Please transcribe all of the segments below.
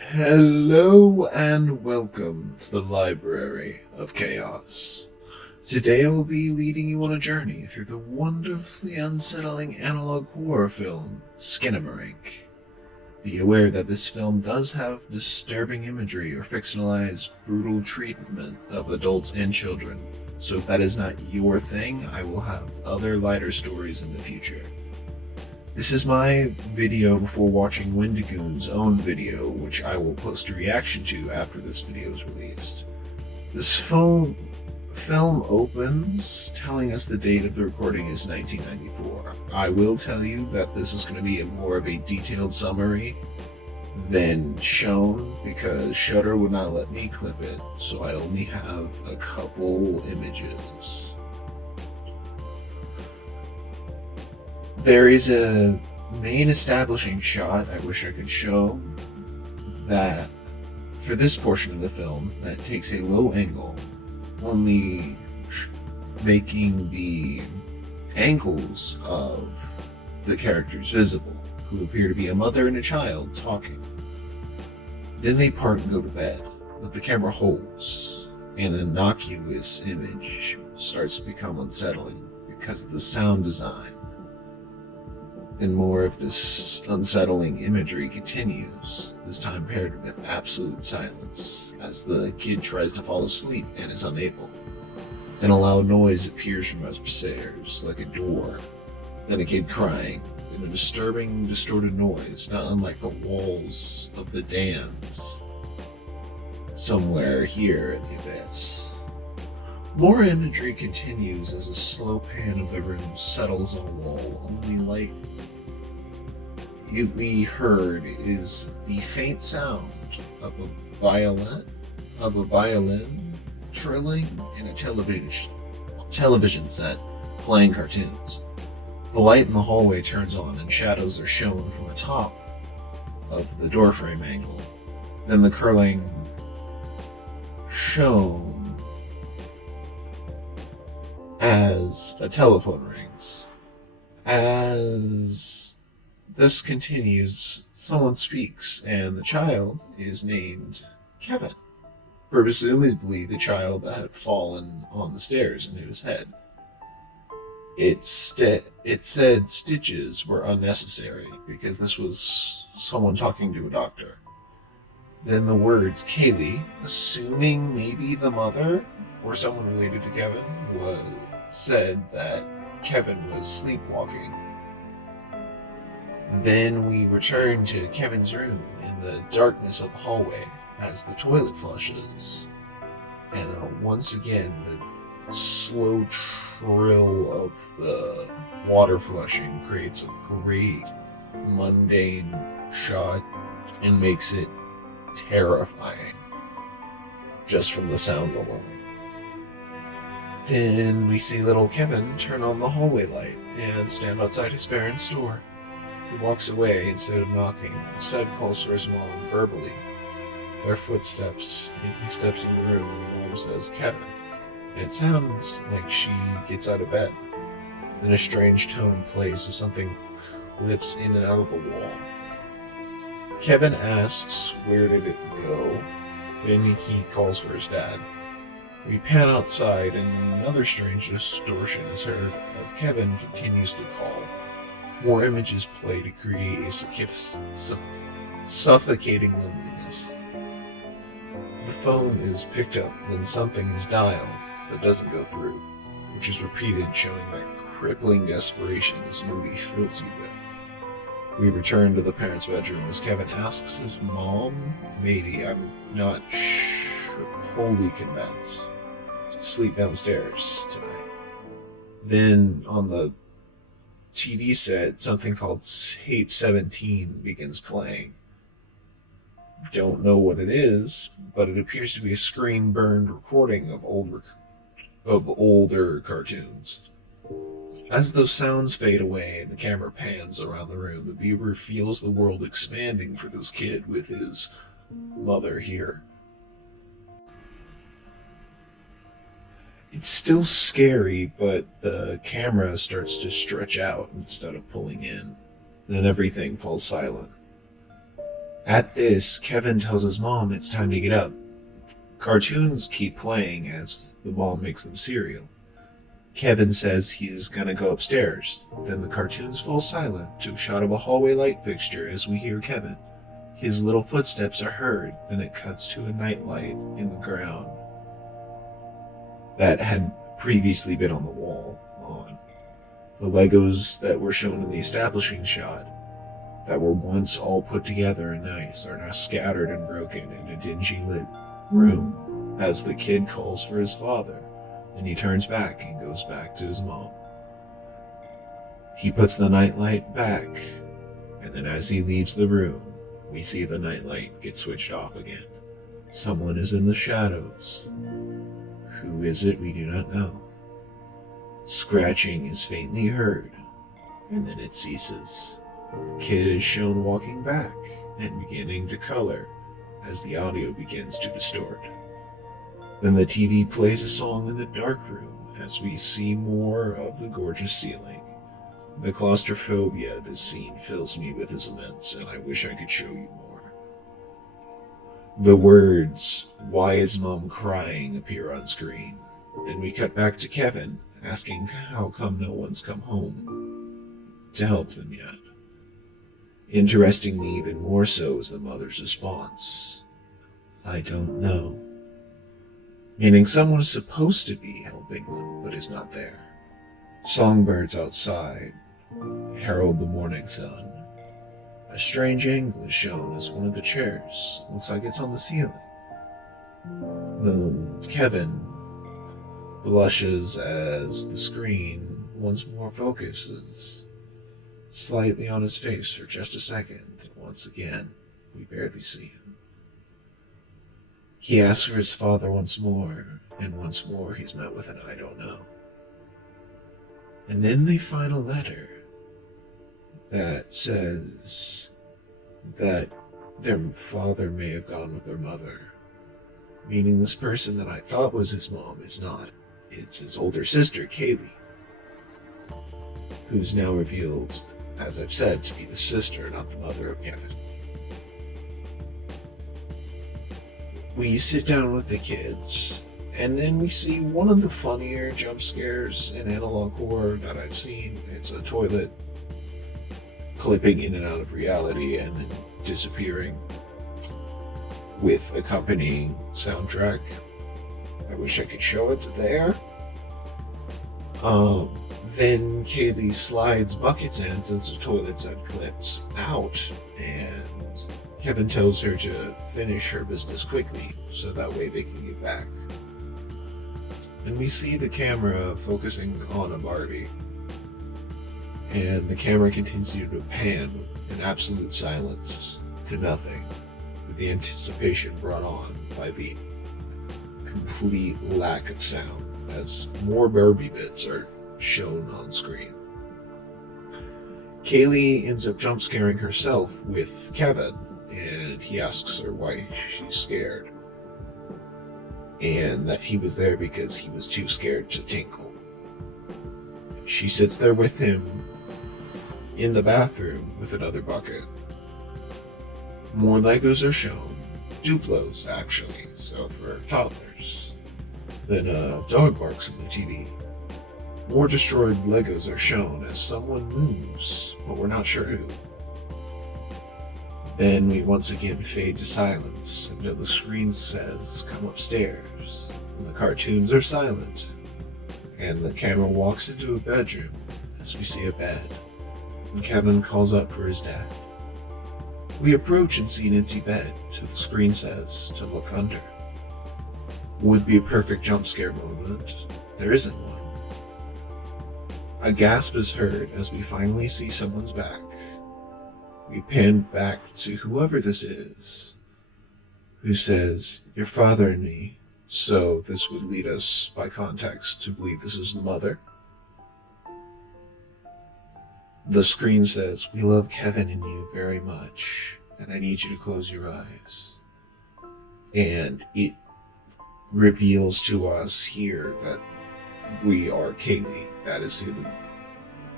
Hello and welcome to the Library of Chaos. Today I will be leading you on a journey through the wonderfully unsettling analog horror film Skinamarink. Be aware that this film does have disturbing imagery or fictionalized brutal treatment of adults and children, so if that is not your thing, I will have other lighter stories in the future. This is my video before watching Wendigoon's own video, which I will post a reaction to after this video is released. This film opens telling us the date of the recording is 1994. I will tell you that this is going to be more of a detailed summary than shown because Shudder would not let me clip it, so I only have a couple images. There is a main establishing shot I wish I could show that for this portion of the film that takes a low angle, only making the ankles of the characters visible, who appear to be a mother and a child talking. Then they part and go to bed, but the camera holds, and an innocuous image starts to become unsettling because of the sound design. And more of this unsettling imagery continues, this time paired with absolute silence, as the kid tries to fall asleep and is unable. Then a loud noise appears from upstairs, like a door, then a kid crying, and a disturbing, distorted noise, not unlike the walls of the dams somewhere here at the abyss. More imagery continues as a slow pan of the room settles on a wall. Only lightly heard is the faint sound of a violin trilling in a television set playing cartoons. The light in the hallway turns on and shadows are shown from the top of the doorframe angle. Then the curling shown as a telephone rings. As this continues, someone speaks, and the child is named Kevin. Presumably the child that had fallen on the stairs and hit his head. It said stitches were unnecessary because this was someone talking to a doctor. Then the words Kaylee, assuming maybe the mother or someone related to Kevin, said that Kevin was sleepwalking. Then we return to Kevin's room in the darkness of the hallway as the toilet flushes. And once again, the slow trill of the water flushing creates a great mundane shot and makes it terrifying just from the sound alone. Then we see little Kevin turn on the hallway light and stand outside his parents' door. He walks away instead of knocking, instead calls for his mom verbally. Their footsteps, and he steps in the room and the mom says, Kevin. And it sounds like she gets out of bed. Then a strange tone plays as something clips in and out of the wall. Kevin asks, where did it go? Then he calls for his dad. We pan outside and another strange distortion is heard as Kevin continues to call. More images play to create a suffocating loneliness. The phone is picked up, then something is dialed, but doesn't go through, which is repeated, showing that crippling desperation this movie fills you with. We return to the parents' bedroom as Kevin asks his mom, maybe, I'm not wholly convinced, to sleep downstairs tonight. Then on the TV set, something called Tape 17 begins playing. Don't know what it is, but it appears to be a screen-burned recording of older cartoons. As those sounds fade away and the camera pans around the room, the viewer feels the world expanding for this kid with his mother here. It's still scary, but the camera starts to stretch out instead of pulling in, and then everything falls silent. At this, Kevin tells his mom it's time to get up. Cartoons keep playing as the mom makes them cereal. Kevin says he's gonna go upstairs. Then the cartoons fall silent to a shot of a hallway light fixture as we hear Kevin. His little footsteps are heard, then it cuts to a nightlight in the ground that had previously been on the wall. The Legos that were shown in the establishing shot, that were once all put together and nice, are now scattered and broken in a dingy lit room as the kid calls for his father. Then he turns back and goes back to his mom. He puts the nightlight back, and then as he leaves the room, we see the nightlight get switched off again. Someone is in the shadows. Who is it? We do not know. Scratching is faintly heard, and then it ceases. The kid is shown walking back and beginning to color as the audio begins to distort. Then the TV plays a song in the dark room as we see more of the gorgeous ceiling. The claustrophobia of this scene fills me with is immense, and I wish I could show you more. The words, "Why is Mom crying?" appear on screen. Then we cut back to Kevin, asking how come no one's come home to help them yet. Interestingly, even more so is the mother's response. "I don't know." Meaning someone is supposed to be helping them, but is not there. Songbirds outside herald the morning sun. A strange angle is shown as one of the chairs looks like it's on the ceiling. Then Kevin blushes as the screen once more focuses slightly on his face for just a second, and once again, we barely see him. He asks for his father once more, and once more he's met with an "I don't know." And then they find a letter that says that their father may have gone with their mother, meaning this person that I thought was his mom is not. It's his older sister, Kaylee, who's now revealed, as I've said, to be the sister, not the mother of Kevin. We sit down with the kids, and then we see one of the funnier jump scares in analog horror that I've seen. It's a toilet clipping in and out of reality and then disappearing with accompanying soundtrack. I wish I could show it there. Then Kaylee slides buckets in since the toilets had clipped out, and Kevin tells her to finish her business quickly so that way they can get back. And we see the camera focusing on a Barbie, and the camera continues to pan in absolute silence to nothing, with the anticipation brought on by the complete lack of sound as more Barbie bits are shown on screen. Kaylee ends up jump scaring herself with Kevin, and he asks her why she's scared, and that he was there because he was too scared to tinkle. She sits there with him in the bathroom with another bucket. More Legos are shown, Duplos actually, so for toddlers. Then a dog barks on the TV. More destroyed Legos are shown as someone moves, but we're not sure who. Then we once again fade to silence until the screen says, "Come upstairs," and the cartoons are silent, and the camera walks into a bedroom as we see a bed, and Kevin calls up for his dad. We approach and see an empty bed, so the screen says to look under. Would be a perfect jump scare moment. There isn't one. A gasp is heard as we finally see someone's back. We pan back to whoever this is, who says, "Your father and me," so this would lead us by context to believe this is the mother. The screen says, "We love Kevin and you very much, and I need you to close your eyes." And it reveals to us here that we are Kaylee. That is who the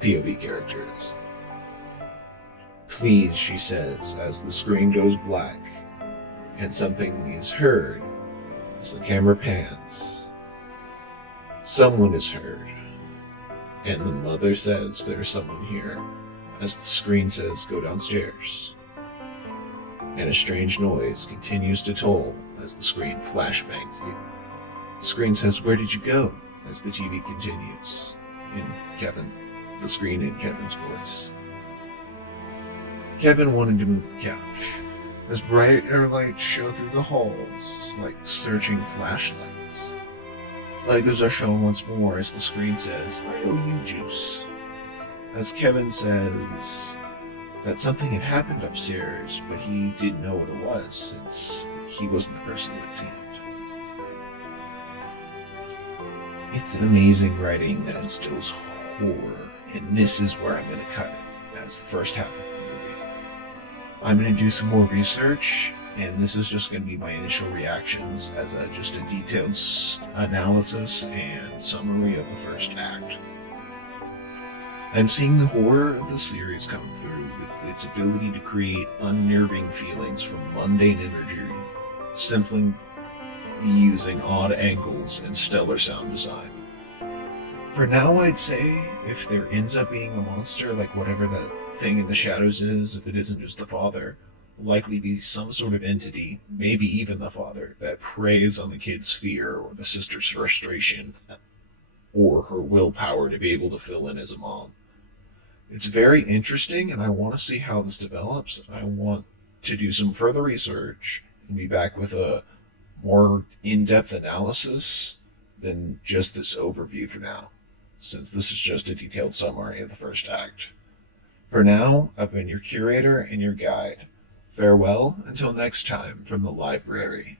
POV character is. Please, she says, as the screen goes black, and something is heard as the camera pans. Someone is heard, and the mother says there's someone here, as the screen says go downstairs. And a strange noise continues to toll as the screen flashbangs you. The screen says, "Where did you go?" as the TV continues, the screen in Kevin's voice. Kevin wanted to move the couch, as brighter lights show through the halls like searching flashlights. Legos are shown once more as the screen says, "I owe you juice," as Kevin says that something had happened upstairs, but he didn't know what it was since he wasn't the person who had seen it. It's amazing writing that instills horror, and this is where I'm going to cut it, as the first half of the movie. I'm going to do some more research, and this is just going to be my initial reactions as just a detailed analysis and summary of the first act. I'm seeing the horror of the series come through with its ability to create unnerving feelings from mundane imagery, simply using odd angles and stellar sound design. For now, I'd say if there ends up being a monster like whatever the thing in the shadows is, if it isn't just the father, will likely be some sort of entity, maybe even the father, that preys on the kid's fear or the sister's frustration or her willpower to be able to fill in as a mom. It's very interesting, and I want to see how this develops. I want to do some further research and be back with a more in-depth analysis than just this overview for now, since this is just a detailed summary of the first act. For now, I've been your curator and your guide. Farewell until next time from the library.